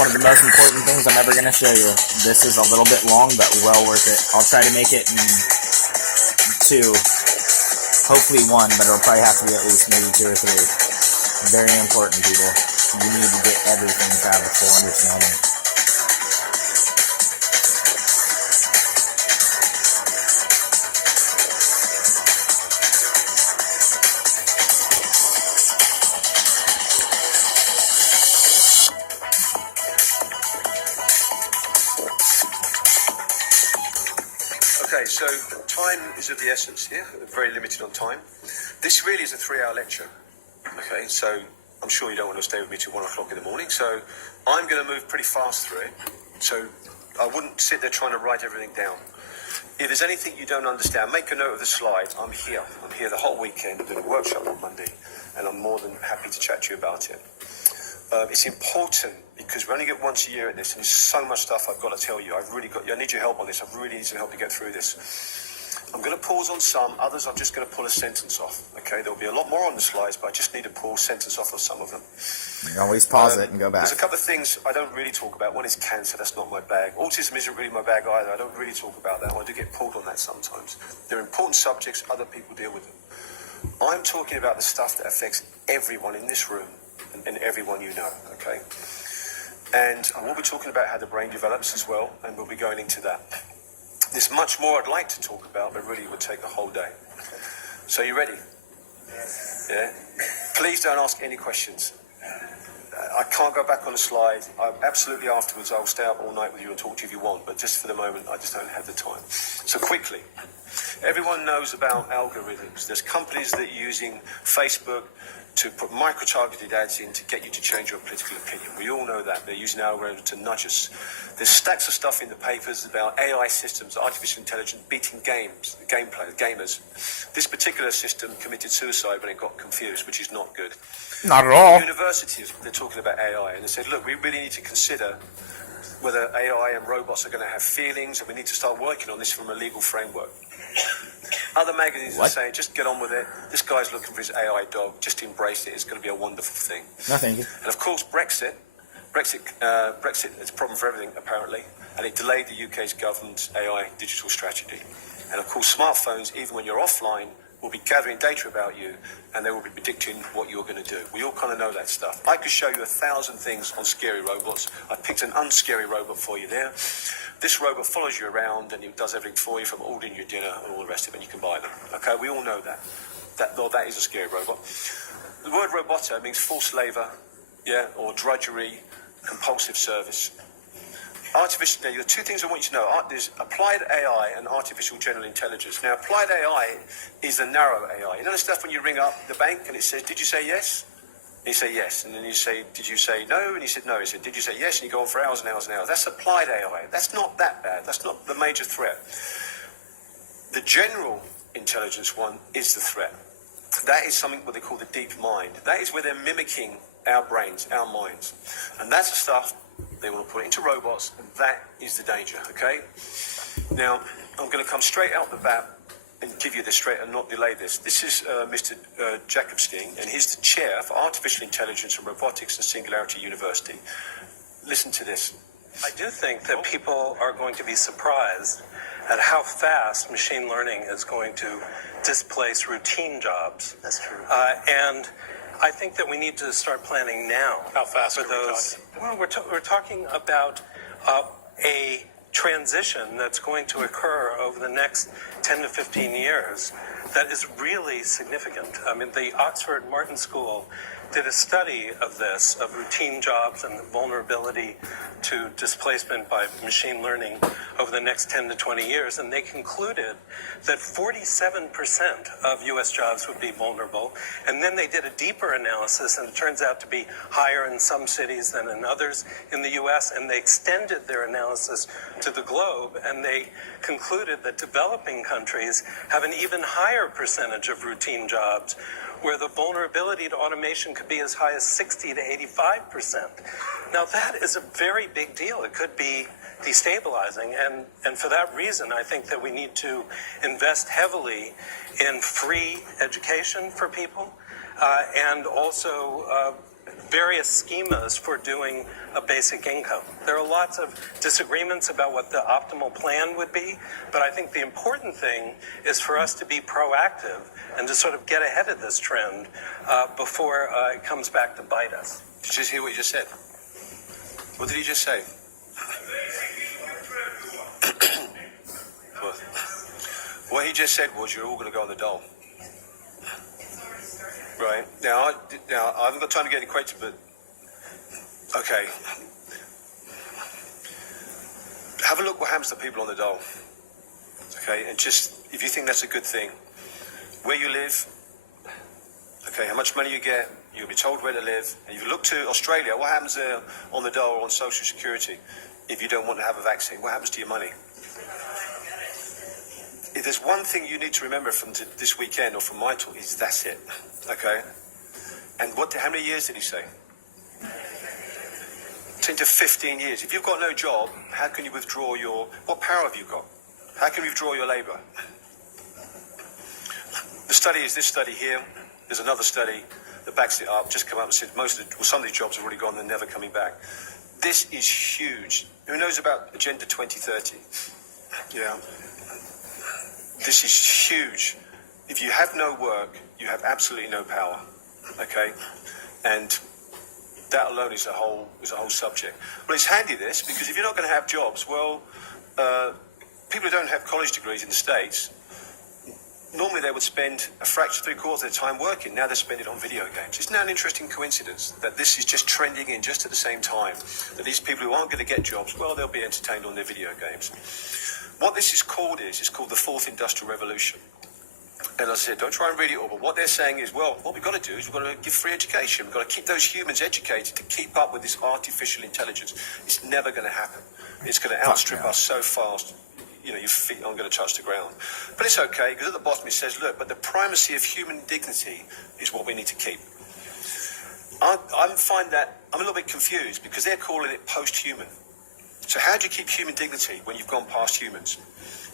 one of the most important things I'm ever going to show you. This is a little bit long, but well worth it. I'll try to make it in 2, hopefully 1, but it'll probably have to be at least maybe 2 or 3. Very important, people. You need to get everything to have a full understanding. Okay, so time is of the essence here. We're very limited on time. This really is a 3-hour lecture. Okay, so I'm sure you don't want to stay with me till 1 o'clock in the morning. So I'm going to move pretty fast through it. So I wouldn't sit there trying to write everything down. If there's anything you don't understand, make a note of the slide. I'm here. I'm here the whole weekend. I'm doing a workshop on Monday, and I'm more than happy to chat to you about it. It's important because we only get once a year at this, and there's so much stuff I've got to tell you. I need your help on this. I really need some help to get through this. I'm going to pause on some. Others, I'm just going to pull a sentence off. Okay, there'll be a lot more on the slides, but I just need to pull a sentence off of some of them. You can always pause it and go back. There's a couple of things I don't really talk about. One is cancer. That's not my bag. Autism isn't really my bag either. I don't really talk about that. I do get pulled on that sometimes. They're important subjects. Other people deal with them. I'm talking about the stuff that affects everyone in this room and everyone you know, okay? And I will be talking about how the brain develops as well, and we'll be going into that. There's much more I'd like to talk about, but really it would take a whole day. So you ready? Yeah? Please don't ask any questions. I can't go back on the slide. Absolutely afterwards, I'll stay up all night with you and talk to you if you want, but just for the moment, I just don't have the time. So quickly, everyone knows about algorithms. There's companies that are using Facebook to put micro-targeted ads in to get you to change your political opinion. We all know that. They're using algorithms to nudge us. There's stacks of stuff in the papers about AI systems, artificial intelligence, beating gamers. This particular system committed suicide when it got confused, which is not good. Not at all. Universities, they're talking about AI, and they said, look, we really need to consider whether AI and robots are going to have feelings, and we need to start working on this from a legal framework. Other magazines are saying, just get on with it. This guy's looking for his AI dog. Just embrace it. It's going to be a wonderful thing. No, thank you. And of course, Brexit is a problem for everything, apparently, and it delayed the UK's government's AI digital strategy. And of course, smartphones, even when you're offline, will be gathering data about you, and they will be predicting what you're going to do. We all kind of know that stuff. I could show you 1,000 things on scary robots. I picked an unscary robot for you there. This robot follows you around, and it does everything for you, from ordering your dinner and all the rest of it, and you can buy them. Okay, we all know that. That is a scary robot. The word robota means forced labour, or drudgery, compulsive service. There are 2 things I want you to know. There's applied AI and artificial general intelligence. Now, applied AI is the narrow AI. You know the stuff when you ring up the bank and it says, did you say yes? And you say yes. And then you say, did you say no? And he said no. He said, did you say yes? And you go on for hours and hours and hours. That's applied AI. That's not that bad. That's not the major threat. The general intelligence one is the threat. That is something what they call the deep mind. That is where they're mimicking our brains, our minds. And that's the stuff they want to put it into robots, and that is the danger, okay? Now, I'm going to come straight out the bat and give you this straight and not delay this. This is Mr. Jacobstein, and he's the chair for Artificial Intelligence and Robotics at Singularity University. Listen to this. I do think that people are going to be surprised at how fast machine learning is going to displace routine jobs. That's true. And I think that we need to start planning now. How fast for those? Well, we're talking about a transition that's going to occur over the next 10 to 15 years that is really significant. I mean, the Oxford Martin School did a study of this, of routine jobs and the vulnerability to displacement by machine learning over the next 10 to 20 years, and they concluded that 47% of U.S. jobs would be vulnerable. And then they did a deeper analysis, and it turns out to be higher in some cities than in others in the U.S., and they extended their analysis to the globe, and they concluded that developing countries have an even higher percentage of routine jobs, where the vulnerability to automation could be as high as 60 to 85%. Now, that is a very big deal. It could be destabilizing, and for that reason, I think that we need to invest heavily in free education for people, and also various schemas for doing a basic income. There are lots of disagreements about what the optimal plan would be, but I think the important thing is for us to be proactive and to sort of get ahead of this trend before it comes back to bite us. Did you just hear what he just said? What did he just say? What he just said was you're all going to go on the dole. Right. Now I haven't got time to get acquainted, but okay. Have a look what happens to people on the dole. Okay, and just if you think that's a good thing, where you live, okay, how much money you get, you'll be told where to live. And if you look to Australia, what happens there on the dole on Social Security if you don't want to have a vaccine? What happens to your money? If there's one thing you need to remember from this weekend or from my talk, is that's it. Okay? And how many years did he say? 10 to 15 years. If you've got no job, how can you withdraw what power have you got? How can you withdraw your labor? The study is this study here. There's another study that backs it up, just come up and said some of these jobs have already gone, they're never coming back. This is huge. Who knows about Agenda 2030? Yeah. This is huge. If you have no work, you have absolutely no power. Okay? And that alone is a whole subject. Well, it's handy this, because if you're not going to have jobs, well, people who don't have college degrees in the States, normally they would spend a fraction, 3/4 of their time working. Now they spend it on video games. Isn't that an interesting coincidence that this is just trending in just at the same time? That these people who aren't going to get jobs, well, they'll be entertained on their video games. What this is called it's called the Fourth Industrial Revolution. And as I said, don't try and read it all, but what they're saying is, well, what we've got to do is we've got to give free education. We've got to keep those humans educated to keep up with this artificial intelligence. It's never going to happen. It's going to outstrip us so fast. You know, your feet aren't going to touch the ground. But it's okay, because at the bottom it says, look, but the primacy of human dignity is what we need to keep. I find that I'm a little bit confused, because they're calling it post-human. So how do you keep human dignity when you've gone past humans?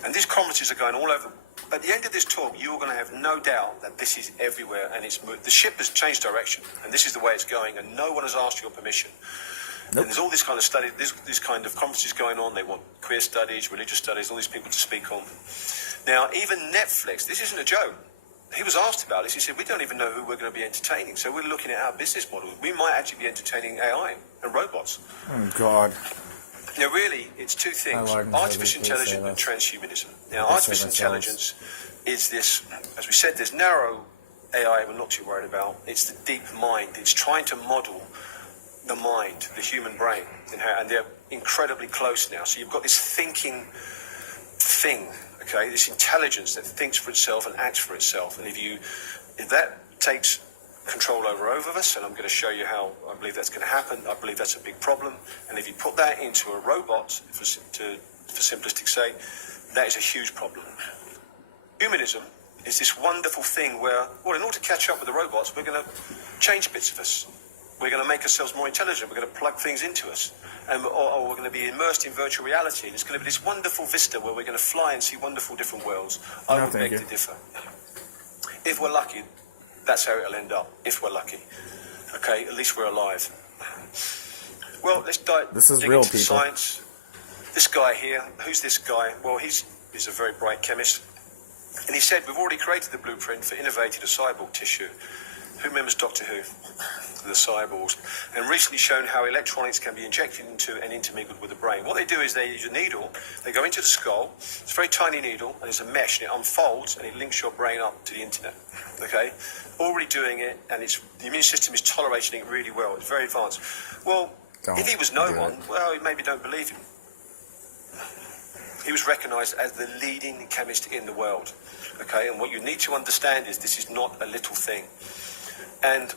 And these conferences are going all over. At the end of this talk, you are going to have no doubt that this is everywhere, and the ship has changed direction, and this is the way it's going, and no one has asked your permission. Nope. And there's all this kind of study, this kind of conferences going on. They want queer studies, religious studies, all these people to speak on. Now, even Netflix, this isn't a joke. He was asked about this. He said, we don't even know who we're going to be entertaining. So we're looking at our business model. We might actually be entertaining AI and robots. Oh, God. Now, really, it's two things, artificial intelligence and transhumanism. Now, artificial intelligence is this, as we said, there's narrow AI we're not too worried about. It's the deep mind. It's trying to model the mind, the human brain, and they're incredibly close now. So you've got this thinking thing, okay, this intelligence that thinks for itself and acts for itself. And if that takes control over us, and I'm going to show you how I believe that's going to happen. I believe that's a big problem. And if you put that into a robot, for simplistic sake, that is a huge problem. Humanism is this wonderful thing where, well, in order to catch up with the robots, we're going to change bits of us. We're going to make ourselves more intelligent. We're going to plug things into us. Or we're going to be immersed in virtual reality. And it's going to be this wonderful vista where we're going to fly and see wonderful different worlds. I would beg to differ. If we're lucky, that's how it'll end up, if we're lucky. Okay, at least we're alive. Well, let's dig into the science. This guy here, who's this guy? Well, he's a very bright chemist. And he said, we've already created the blueprint for innovating a cyborg tissue. Who remembers Doctor Who? The cyborgs. And recently shown how electronics can be injected into and intermingled with the brain. What they do is they use a needle, they go into the skull, it's a very tiny needle, and it's a mesh, and it unfolds, and it links your brain up to the internet. Okay? Already doing it, and the immune system is tolerating it really well. It's very advanced. Well, if he was no one, well, you maybe don't believe him. He was recognized as the leading chemist in the world. Okay? And what you need to understand is this is not a little thing. And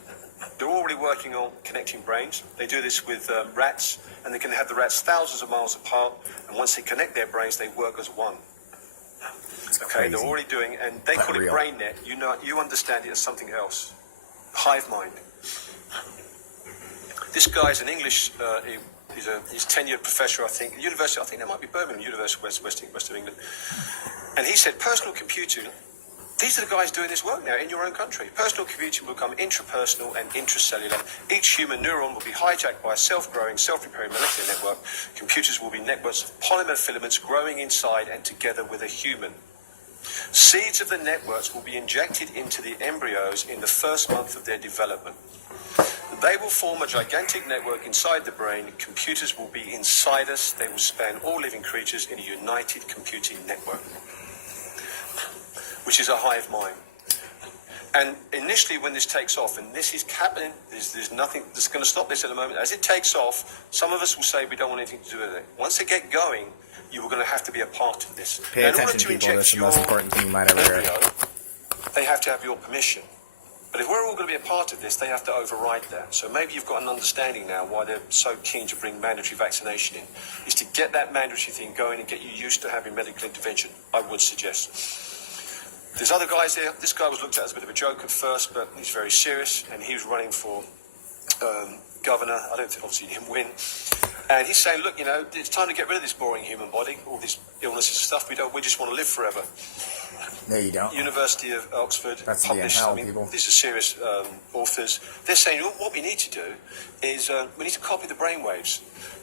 they're already working on connecting brains. They do this with rats, and they can have the rats thousands of miles apart, and once they connect their brains, they work as one. Okay, they're already doing, and they call it BrainNet. You understand it as something else. Hive mind. This guy's an English, he's tenured professor, I think, at university, I think that might be Birmingham, University of West of England. And he said, personal computing These are the guys doing this work now in your own country. Personal computing will become intrapersonal and intracellular. Each human neuron will be hijacked by a self-growing, self-repairing molecular network. Computers will be networks of polymer filaments growing inside and together with a human. Seeds of the networks will be injected into the embryos in the first month of their development. They will form a gigantic network inside the brain. Computers will be inside us. They will span all living creatures in a united computing network, which is a hive mind. And initially when this takes off, and this is happening, there's nothing that's going to stop this at the moment. As it takes off, some of us will say we don't want anything to do with it. Once they get going, you are going to have to be a part of this. Pay attention, people. This is the most important thing you might ever hear. They have to have your permission. But if we're all going to be a part of this, they have to override that. So maybe you've got an understanding now why they're so keen to bring mandatory vaccination in, is to get that mandatory thing going and get you used to having medical intervention, I would suggest. There's other guys there. This guy was looked at as a bit of a joke at first, but he's very serious, and he was running for governor. I don't think, obviously, he didn't win. And he's saying, look, you know, it's time to get rid of this boring human body, all these illnesses and stuff. We just want to live forever. No, you don't. University of Oxford That's published, the people. These are serious authors. They're saying, look, what we need to do is we need to copy the brainwaves,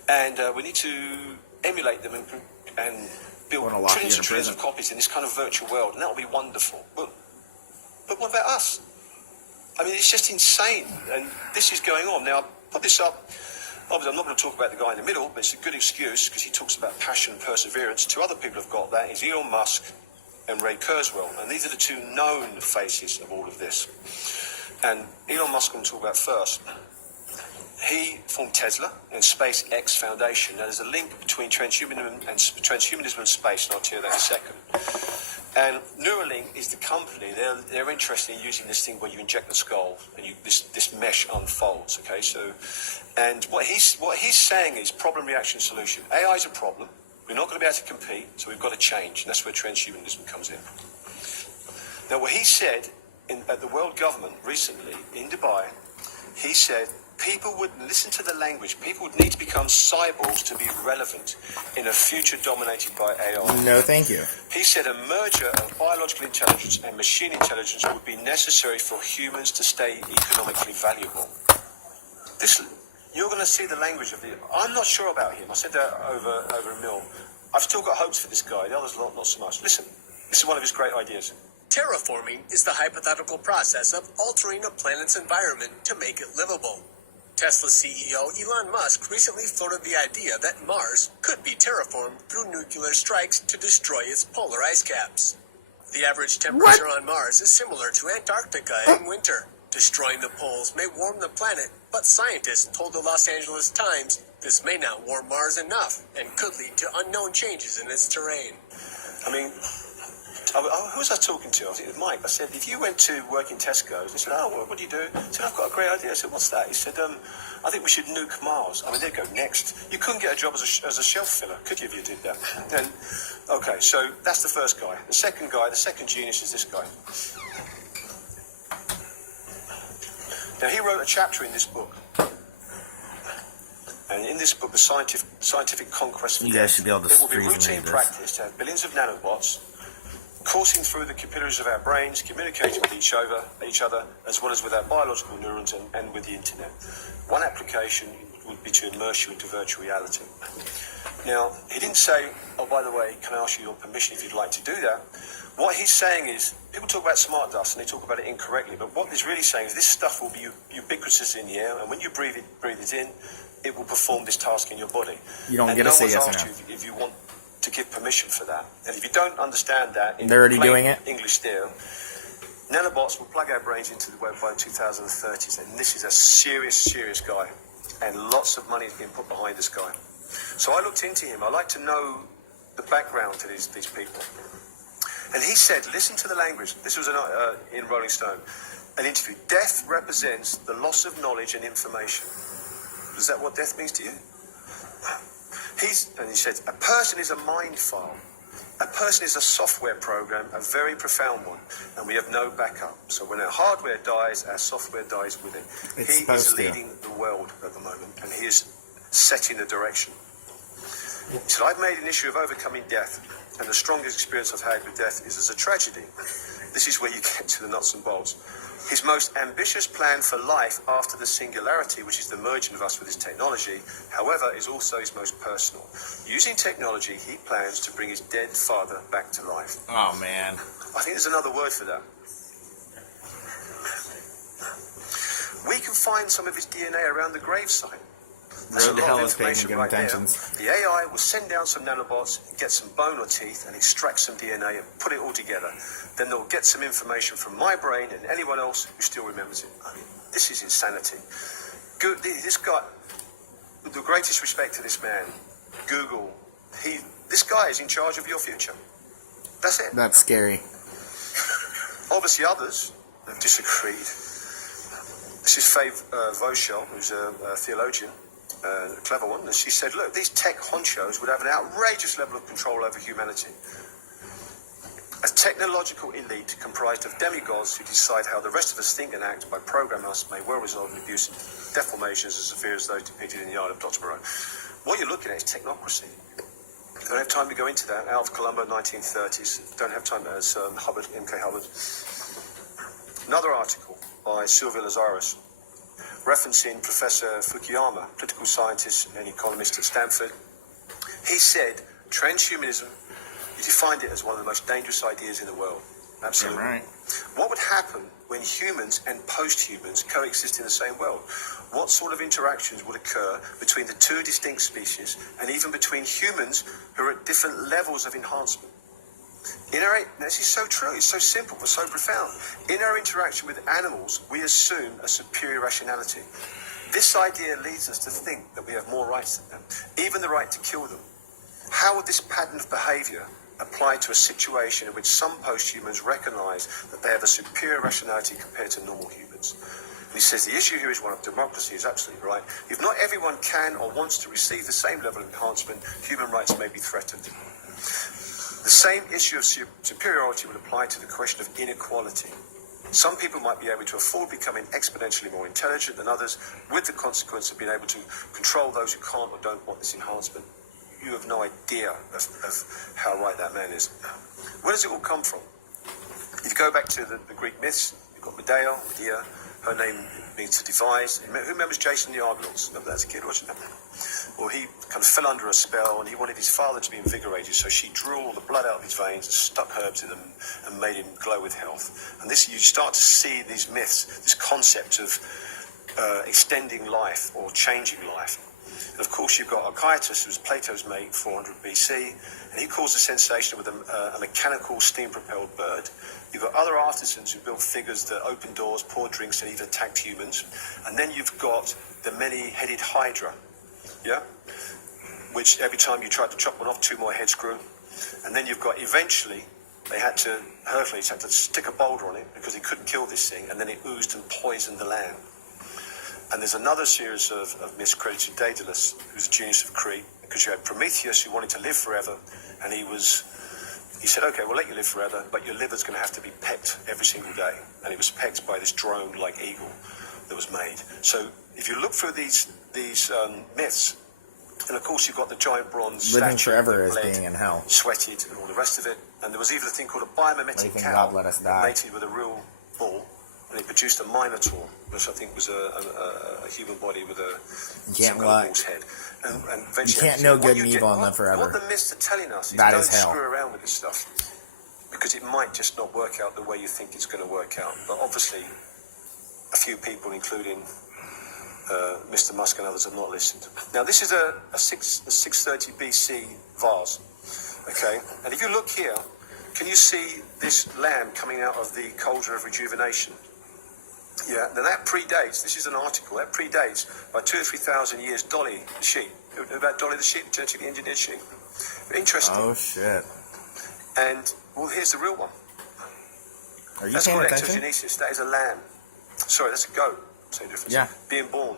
and we need to emulate them and build trillions and trillions of copies in this kind of virtual world, and that will be wonderful. But what about us? I mean, it's just insane, and this is going on. Now, I'll put this up. Obviously, I'm not going to talk about the guy in the middle, but it's a good excuse because he talks about passion and perseverance. Two other people have got that, is Elon Musk and Ray Kurzweil, and these are the two known faces of all of this. And Elon Musk I'm going to talk about first. He formed Tesla and SpaceX Foundation. Now, there's a link between transhumanism and space, and I'll tell you that in a second. And Neuralink is the company. They're interested in using this thing where you inject the skull and this mesh unfolds. Okay, so, and what he's saying is problem, reaction, solution. AI is a problem. We're not going to be able to compete, so we've got to change, and that's where transhumanism comes in. Now, what he said at the World Government recently in Dubai, he said people would listen to the language. People would need to become cyborgs to be relevant in a future dominated by AI. No, thank you. He said a merger of biological intelligence and machine intelligence would be necessary for humans to stay economically valuable. You're going to see the language of the... I'm not sure about him. I said that over a mill. I've still got hopes for this guy. The others not so much. Listen, this is one of his great ideas. Terraforming is the hypothetical process of altering a planet's environment to make it livable. Tesla CEO Elon Musk recently floated the idea that Mars could be terraformed through nuclear strikes to destroy its polar ice caps. The average temperature on Mars is similar to Antarctica in winter. Destroying the poles may warm the planet, but scientists told the Los Angeles Times this may not warm Mars enough and could lead to unknown changes in its terrain. I mean, who was I talking to? I think it was Mike. I said, if you went to work in Tesco's, he said, oh, what do you do? I said, I've got a great idea. I said, what's that? He said, I think we should nuke Mars. I mean, they'd go next. You couldn't get a job as a shelf filler, could you, if you did that? And, okay, so that's the first guy. The second guy, the second genius is this guy. Now, he wrote a chapter in this book. And in this book, the scientific conquest of death, it will be routine practice to have billions of nanobots coursing through the capillaries of our brains, communicating with each other, as well as with our biological neurons and with the internet. One application would be to immerse you into virtual reality. Now, he didn't say, oh, by the way, can I ask you your permission if you'd like to do that? What he's saying is, people talk about smart dust and they talk about it incorrectly, but what he's really saying is this stuff will be ubiquitous in the air, and when you breathe it in, it will perform this task in your body. You don't get to say yes or no. You if you want to give permission for that. And if you don't understand that, in they're already doing it. English there, nanobots will plug our brains into the web by 2030s, and this is a serious guy, and lots of money is being put behind this guy. So I looked into him. I like to know the background to these people. And he said, listen to the language. This was in Rolling Stone, an interview. Death represents the loss of knowledge and information. Is that what death means to you? And he said, a person is a mind file. A person is a software program, a very profound one, and we have no backup. So when our hardware dies, our software dies with it. He is leading the world at the moment, and he is setting the direction. He said, I've made an issue of overcoming death, and the strongest experience I've had with death is as a tragedy. This is where you get to the nuts and bolts. His most ambitious plan for life after the singularity, which is the merging of us with his technology, however, is also his most personal. Using technology, he plans to bring his dead father back to life. Oh, man. I think there's another word for that. We can find some of his DNA around the gravesite. That's a Road to lot hell of is paying information good right there. intentions. The AI will send down some nanobots, get some bone or teeth, and extract some DNA and put it all together. Then they'll get some information from my brain and anyone else who still remembers it. I mean, this is insanity. This guy, with the greatest respect to this man, Google, this guy is in charge of your future. That's it. That's scary. Obviously, others have disagreed. This is Faye Voschel, who's a theologian, a clever one, and she said, look, these tech honchos would have an outrageous level of control over humanity. A technological elite comprised of demigods who decide how the rest of us think and act by programming us may well result in abuse and deformations as severe as those depicted in the Isle of Dr. Moreau. What you're looking at is technocracy. I don't have time to go into that. Out of Colombo, 1930s. Don't have time as Hubbard, MK Hubbard. Another article by Sylvia Lazarus, referencing Professor Fukuyama, political scientist and economist at Stanford. He said, transhumanism, he defined it as one of the most dangerous ideas in the world. Absolutely. Right. What would happen when humans and post-humans coexist in the same world? What sort of interactions would occur between the two distinct species and even between humans who are at different levels of enhancement? This is so true, it's so simple but so profound. In our interaction with animals, we assume a superior rationality. This idea leads us to think that we have more rights than them, even the right to kill them. How would this pattern of behaviour apply to a situation in which some post-humans recognise that they have a superior rationality compared to normal humans? And he says the issue here is one of democracy. Is absolutely right. If not everyone can or wants to receive the same level of enhancement, human rights may be threatened. The same issue of superiority would apply to the question of inequality. Some people might be able to afford becoming exponentially more intelligent than others, with the consequence of being able to control those who can't or don't want this enhancement. You have no idea of how right that man is. Where does it all come from? If you go back to the Greek myths, you've got Medea, her name means to devise. Who remembers Jason the Argonauts? Remember that as a kid watching that? Well, he kind of fell under a spell and he wanted his father to be invigorated, so she drew all the blood out of his veins, stuck herbs in them, and made him glow with health. And this, you start to see these myths, this concept of extending life or changing life. And of course, you've got Archytas, who was Plato's mate, 400 BC, and he caused a sensation with a mechanical steam-propelled bird. You've got other artisans who built figures that opened doors, poured drinks, and even attacked humans. And then you've got the many-headed Hydra, yeah? Which every time you tried to chop one off, two more heads grew. And then you've got, eventually, Hercules had to stick a boulder on it because he couldn't kill this thing, and then it oozed and poisoned the land. And there's another series of miscredited Daedalus, who's a genius of Crete, because you had Prometheus, who wanted to live forever, and he said, okay, we'll let you live forever, but your liver's going to have to be pecked every single day. And it was pecked by this drone-like eagle that was made. So if you look through these myths, and of course you've got the giant bronze Living statue forever that is bled, being in hell. sweated, and all the rest of it. And there was even a thing called a biomimetic Anything cow God let us that die. mated with a real bull, and it produced a minotaur, which I think was a human body with some kind of bull's head. And You can't know good and evil and live forever. What the myths are telling us is That don't is hell. screw around with this stuff, because it might just not work out the way you think it's going to work out. But obviously, a few people, including Mr. Musk and others, have not listened. Now, this is a 630 BC vase, okay? And if you look here, can you see this lamb coming out of the cauldron of rejuvenation? Yeah, now that predates, this is an article, that predates by 2,000 or 3,000 years Dolly the sheep. You know about Dolly the sheep, genetically engineered sheep? Interesting. Oh, shit. And, well, here's the real one. Are you That's paying called attention? ectogenesis. That is a lamb. Sorry, that's a goat. Same difference. Yeah. Being born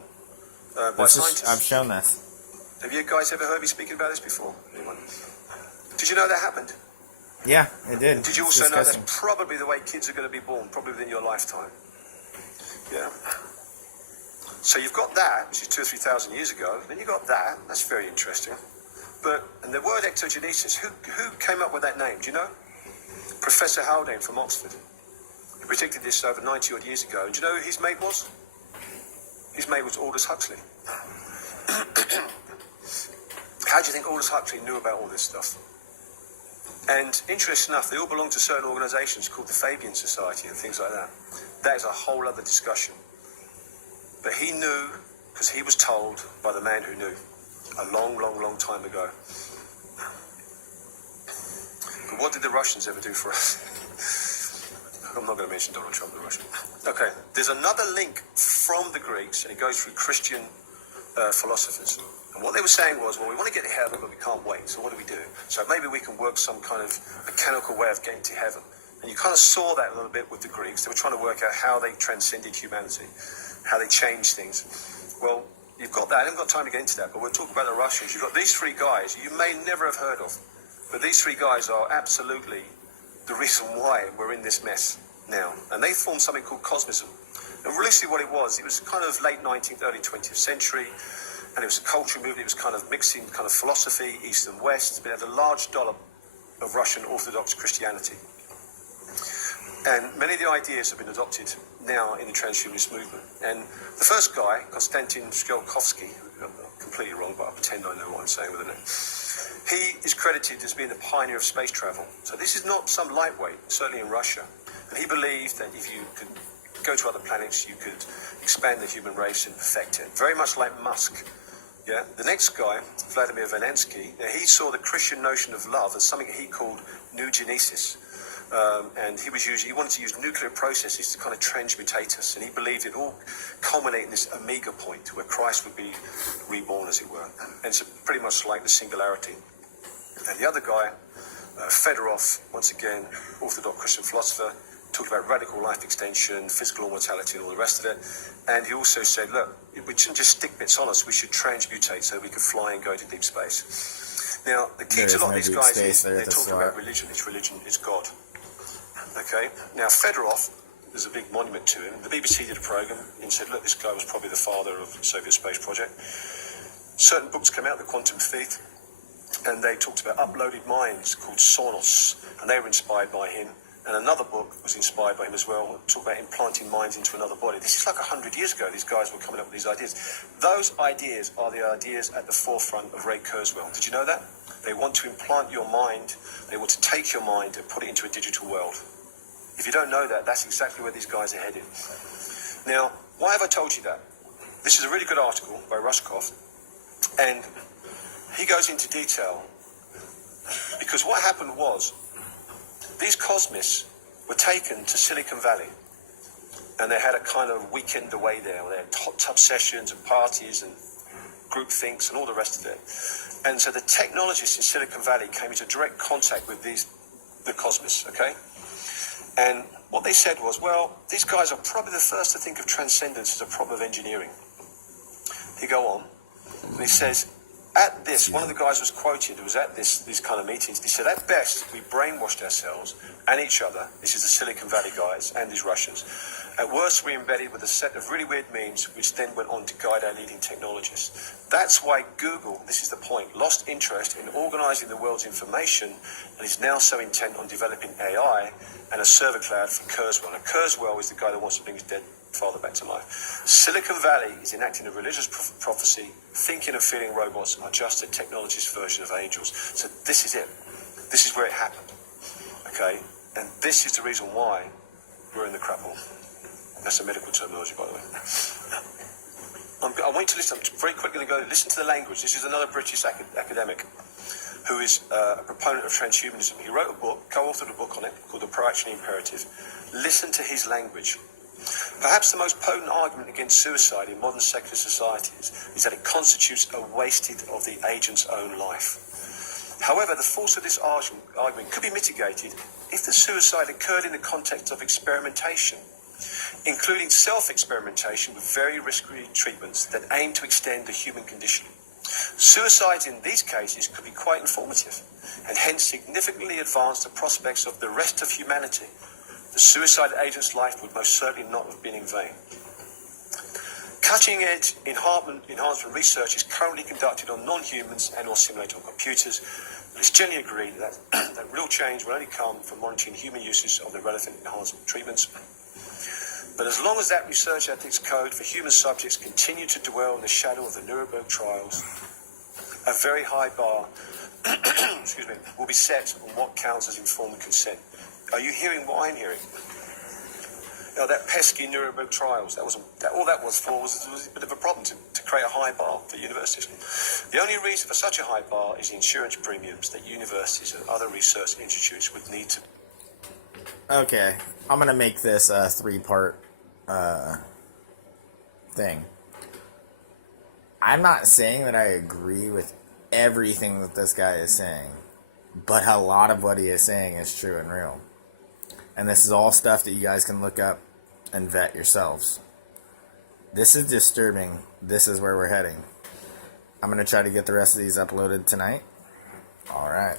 by scientists. I've shown this. Have you guys ever heard me speaking about this before? Anyone? Did you know that happened? Yeah, it did. Did you It's also know disgusting. that's probably the way kids are going to be born, probably within your lifetime? Yeah. So you've got that, which is 2,000 or 3,000 years ago. Then you've got that. That's very interesting. And the word ectogenesis, who came up with that name? Do you know? Professor Haldane from Oxford. predicted this over 90 odd years ago. And do you know who his mate was? His mate was Aldous Huxley. How do you think Aldous Huxley knew about all this stuff? And interesting enough, they all belong to certain organisations called the Fabian Society and things like that. That is a whole other discussion. But he knew because he was told by the man who knew a long, long, long time ago. But what did the Russians ever do for us? I'm not going to mention Donald Trump, the Russian. Okay, there's another link from the Greeks, and it goes through Christian philosophers. And what they were saying was, well, we want to get to heaven, but we can't wait. So what do? So maybe we can work some kind of mechanical way of getting to heaven. And you kind of saw that a little bit with the Greeks. They were trying to work out how they transcended humanity, how they changed things. Well, you've got that. I haven't got time to get into that, but we'll talk about the Russians. You've got these three guys you may never have heard of, but these three guys are absolutely the reason why we're in this mess now. And they formed something called Cosmism. And really what it was kind of late 19th, early 20th century, and it was a cultural movement. It was kind of mixing kind of philosophy, East and West, but it had a large dollop of Russian Orthodox Christianity. And many of the ideas have been adopted now in the transhumanist movement. And the first guy, Konstantin Tsiolkovsky, I'm completely wrong, but I pretend I know what I'm saying with the name. He is credited as being the pioneer of space travel. So this is not some lightweight, certainly in Russia. And he believed that if you could go to other planets, you could expand the human race and perfect it. Very much like Musk. Yeah. The next guy, Vladimir Zelensky, he saw the Christian notion of love as something he called new genesis. And he wanted to use nuclear processes to kind of transmutate us, and he believed it all culminate in this omega point where Christ would be reborn, as it were. And it's pretty much like the singularity. And the other guy, Fedorov, once again, Orthodox Christian philosopher, talked about radical life extension, physical immortality, and all the rest of it. And he also said, look, we shouldn't just stick bits on us, we should transmutate so we can fly and go to deep space. Now, the key to a lot of these guys is they're talking about religion. It's religion, it's God. Okay, now Fedorov, there's a big monument to him. The BBC did a programme and said, look, this guy was probably the father of the Soviet space project. Certain books came out, The Quantum Thief, and they talked about uploaded minds called Sonos, and they were inspired by him. And another book was inspired by him as well, talk about implanting minds into another body. This is like 100 years ago, these guys were coming up with these ideas. Those ideas are the ideas at the forefront of Ray Kurzweil. Did you know that? They want to implant your mind, they want to take your mind and put it into a digital world. If you don't know that, that's exactly where these guys are headed. Now, why have I told you that? This is a really good article by Rushkoff, and he goes into detail, because what happened was, these cosmists were taken to Silicon Valley, and they had a kind of weekend away there, where they had hot tub sessions and parties and group thinks and all the rest of it. And so the technologists in Silicon Valley came into direct contact with the cosmists, okay? And what they said was, well, these guys are probably the first to think of transcendence as a problem of engineering. He go on, and he says, at this, one of the guys was quoted, who was at these kind of meetings, he said, at best, we brainwashed ourselves and each other, this is the Silicon Valley guys and these Russians. At worst, we embedded with a set of really weird memes, which then went on to guide our leading technologists. That's why Google, this is the point, lost interest in organizing the world's information and is now so intent on developing AI and a server cloud for Kurzweil. Now, Kurzweil is the guy that wants to bring his dead father back to life. Silicon Valley is enacting a religious prophecy, thinking and feeling robots are just a technologist version of angels. So this is it. This is where it happened. Okay? And this is the reason why we're in the crap hole. That's a medical terminology, by the way. I want you to listen. I'm very quickly going to go listen to the language. This is another British academic who is a proponent of transhumanism. He wrote a book, co-authored a book on it, called The Proaction Imperative. Listen to his language. Perhaps the most potent argument against suicide in modern secular societies is that it constitutes a wasting of the agent's own life. However, the force of this argument could be mitigated if the suicide occurred in the context of experimentation, including self-experimentation with very risky treatments that aim to extend the human condition. Suicides in these cases could be quite informative, and hence significantly advance the prospects of the rest of humanity. The suicide agent's life would most certainly not have been in vain. Cutting-edge enhancement research is currently conducted on non-humans and or simulated on computers. It's generally agreed that real change will only come from monitoring human uses of the relevant enhancement treatments. But as long as that research ethics code for human subjects continue to dwell in the shadow of the Nuremberg trials, a very high bar excuse me, will be set on what counts as informed consent. Are you hearing what I'm hearing? You know, that pesky Nuremberg trials, all that was for was a bit of a problem to create a high bar for universities. The only reason for such a high bar is the insurance premiums that universities and other research institutes would need to. Okay, I'm gonna make this a 3-part thing. I'm not saying that I agree with everything that this guy is saying, but a lot of what he is saying is true and real. And this is all stuff that you guys can look up and vet yourselves. This is disturbing. This is where we're heading. I'm going to try to get the rest of these uploaded tonight. Alright.